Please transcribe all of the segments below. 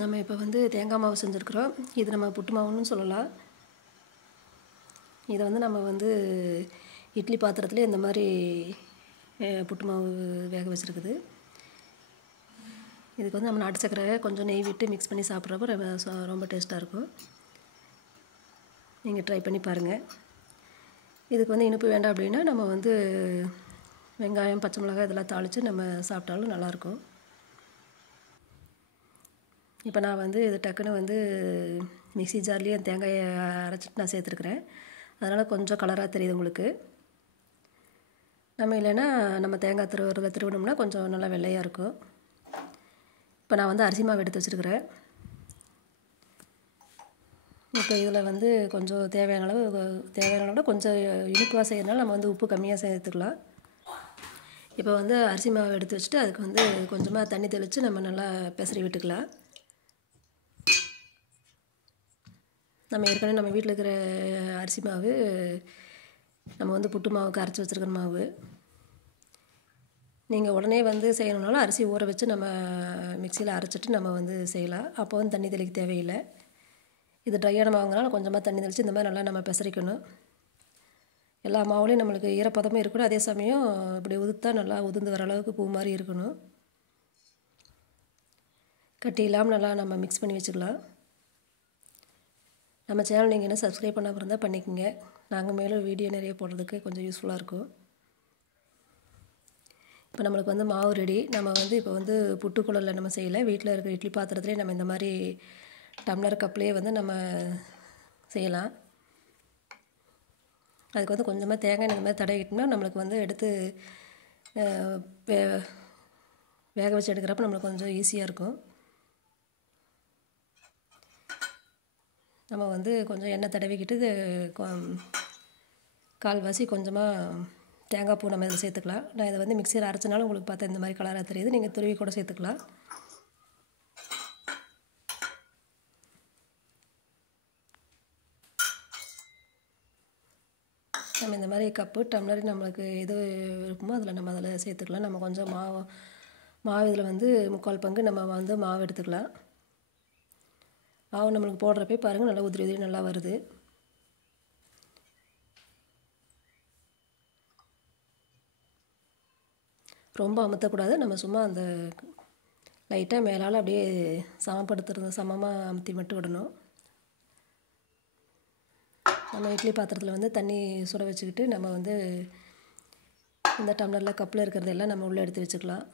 நம்ம இப்போ வந்து தேங்காய் மாவு செஞ்சுருக்குறோம். இது நம்ம புட்டு மாவுன்னு சொல்லலாம். இதை வந்து நம்ம வந்து இட்லி பாத்திரத்தில் இந்த மாதிரி புட்டு மாவு வேக வச்சுருக்குது. இதுக்கு வந்து நம்ம நாட்டு சர்க்கரை கொஞ்சம் நெய் விட்டு மிக்ஸ் பண்ணி சாப்பிட்றப்ப ரொம்ப டேஸ்ட்டாக இருக்கும். நீங்கள் ட்ரை பண்ணி பாருங்கள். இதுக்கு வந்து இனிப்பு வேண்டாம் அப்படின்னா நம்ம வந்து வெங்காயம், பச்சை மிளகாய் இதெல்லாம் தாளித்து நம்ம சாப்பிட்டாலும் நல்லாயிருக்கும். இப்போ நான் வந்து இது டக்குன்னு வந்து மிக்ஸி ஜார்லேயே தேங்காயை அரைச்சிட்டு நான் சேர்த்துருக்குறேன். அதனால் கொஞ்சம் கலராக தெரியுது உங்களுக்கு. நம்ம இல்லைன்னா நம்ம தேங்காய் திருவினோம்னா கொஞ்சம் நல்லா வெள்ளையாக இருக்கும். இப்போ நான் வந்து அரிசி மாவு எடுத்து வச்சுருக்கிறேன். இப்போ இதில் வந்து கொஞ்சம் தேவையான அளவு கொஞ்சம் இனிப்பாக செய்யறதுனால நம்ம வந்து உப்பு கம்மியாக சேர்த்துக்கலாம். இப்போ வந்து அரிசி மாவு எடுத்து வச்சுட்டு அதுக்கு வந்து கொஞ்சமாக தண்ணி தெளித்து நம்ம நல்லா பெசரி விட்டுக்கலாம். நம்ம ஏற்கனவே நம்ம வீட்டில் இருக்கிற அரிசி மாவு நம்ம வந்து புட்டு மாவுக்கு அரைச்சி வச்சுருக்கிற மாவு. நீங்கள் உடனே வந்து செய்யணுன்னாலும் அரிசி ஊற வச்சு நம்ம மிக்சியில் அரைச்சிட்டு நம்ம வந்து செய்யலாம். அப்போ வந்து தண்ணி தெளிக்க தேவையில்லை. இது ட்ரையான மாவுங்கனால கொஞ்சமாக தண்ணி தெளித்து இந்த மாதிரி நல்லா நம்ம பெசரிக்கணும். எல்லா மாவுலேயும் நம்மளுக்கு ஈரப்பதமும் இருக்கணும். அதே சமயம் இப்படி உதுத்தா நல்லா உதிர்ந்து வர அளவுக்கு பூ மாதிரி இருக்கணும். கட்டி இல்லாமல் நல்லா நம்ம மிக்ஸ் பண்ணி வச்சுக்கலாம். நம்ம சேனல் நீங்கள் என்ன சப்ஸ்கிரைப் பண்ணாமல் இருந்தால் பண்ணிக்கோங்க. நாங்கள் மேலும் வீடியோ நிறைய போடுறதுக்கு கொஞ்சம் யூஸ்ஃபுல்லாக இருக்கும். இப்போ நம்மளுக்கு வந்து மாவு ரெடி. நம்ம வந்து இப்போ வந்து புட்டுக்குழலில் நம்ம செய்யலை. வீட்டில் இருக்கிற இட்லி பாத்திரத்துலேயே நம்ம இந்த மாதிரி டம்ளர் கப்லேயே வந்து நம்ம செய்யலாம். அதுக்கு வந்து கொஞ்சமாக தேங்காய் இந்த மாதிரி தடவிக்கிட்டோம்னா நம்மளுக்கு வந்து எடுத்து வேக வச்சு எடுக்கிறப்ப நம்மளுக்கு கொஞ்சம் ஈஸியாக இருக்கும். நம்ம வந்து கொஞ்சம் எண்ணெய் தடவிக்கிட்டு கால்வாசி கொஞ்சமாக தேங்காய் பூ நம்ம இதில் சேர்த்துக்கலாம். நான் இதை வந்து மிக்சியில் அரைச்சனாலும் உங்களுக்கு பார்த்தா இந்த மாதிரி கலராக தெரியுது. நீங்கள் துருவி கூட சேர்த்துக்கலாம். நம்ம இந்த மாதிரி கப்பு டம்ளர் நம்மளுக்கு எது இருக்குமோ அதில் நம்ம அதில் சேர்த்துக்கலாம். நம்ம கொஞ்சம் மாவு இதில் வந்து 3/4 பங்கு நம்ம வந்து மாவு எடுத்துக்கலாம். மாவு நம்மளுக்கு போடுறப்பே பாருங்கள் நல்லா உதிரி நல்லா வருது. ரொம்ப அமுத்தக்கூடாது. நம்ம சும்மா அந்த லைட்டாக மேலால் அப்படியே சமமாக அமுத்தி மட்டும் விடணும். நம்ம இட்லி பாத்திரத்தில் வந்து தண்ணி சுட வச்சுக்கிட்டு நம்ம வந்து இந்த டம்ளரில் கப்பில் இருக்கிறதெல்லாம் நம்ம உள்ளே எடுத்து வச்சுக்கலாம்.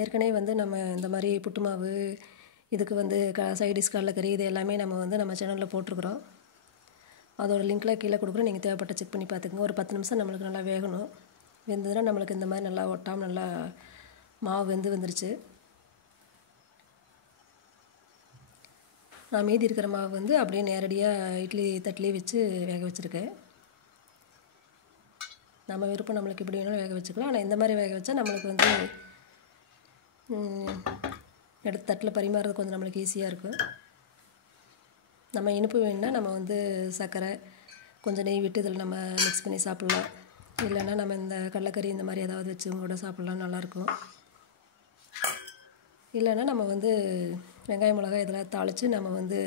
ஏற்கனவே வந்து நம்ம இந்த மாதிரி புட்டு மாவு இதுக்கு வந்து சைடிஷ் கடலைக்கறி இது எல்லாமே நம்ம வந்து நம்ம சேனலில் போட்டிருக்குறோம். அதோட லிங்க்கில் கீழே கொடுக்குறோம். நீங்கள் தேவைப்பட்ட செக் பண்ணி பார்த்துக்கோங்க. ஒரு 10 நிமிஷம் நம்மளுக்கு நல்லா வேகணும். வெந்ததுன்னா நம்மளுக்கு இந்த மாதிரி நல்லா ஒட்டாமல் நல்லா மாவு வந்துருச்சு. நான் மீதி இருக்கிற மாவு வந்து அப்படியே நேரடியாக இட்லி தட்டிலே வச்சு வேக வச்சுருக்கேன். நம்ம விருப்பம் நம்மளுக்கு எப்படி வேணாலும் வேக வச்சுக்கலாம். ஆனால் இந்த மாதிரி வேக வச்சா நம்மளுக்கு வந்து எடுத்து தட்டில் பரிமாறுறது கொஞ்சம் நம்மளுக்கு ஈஸியாக இருக்கும். நம்ம இனிப்பு வேணுன்னா நம்ம வந்து சர்க்கரை கொஞ்சம் நெய் விட்டு இதில் நம்ம மிக்ஸ் பண்ணி சாப்பிட்லாம். இல்லைன்னா நம்ம இந்த கடலைக்கறி இந்த மாதிரி ஏதாவது வச்சு கூட சாப்பிட்லாம், நல்லாயிருக்கும். இல்லைன்னா நம்ம வந்து வெங்காயம் மிளகாய் இதெல்லாம் தாளித்து நம்ம வந்து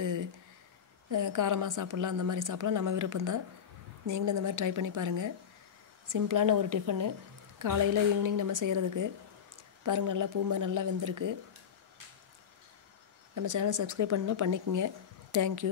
காரமாக சாப்பிட்லாம். அந்த மாதிரி சாப்பிட்லாம், நம்ம விருப்பம்தான். நீங்களும் இந்த மாதிரி ட்ரை பண்ணி பாருங்கள். சிம்பிளான ஒரு டிஃபனு காலையில் ஈவினிங் நம்ம செய்கிறதுக்கு. பாருங்கள் நல்லா பூ மாதிரி நல்லா வெந்திருக்கு. நம்ம சேனல் சப்ஸ்கிரைப் பண்ணால் பண்ணிக்கோங்க. தேங்க்யூ.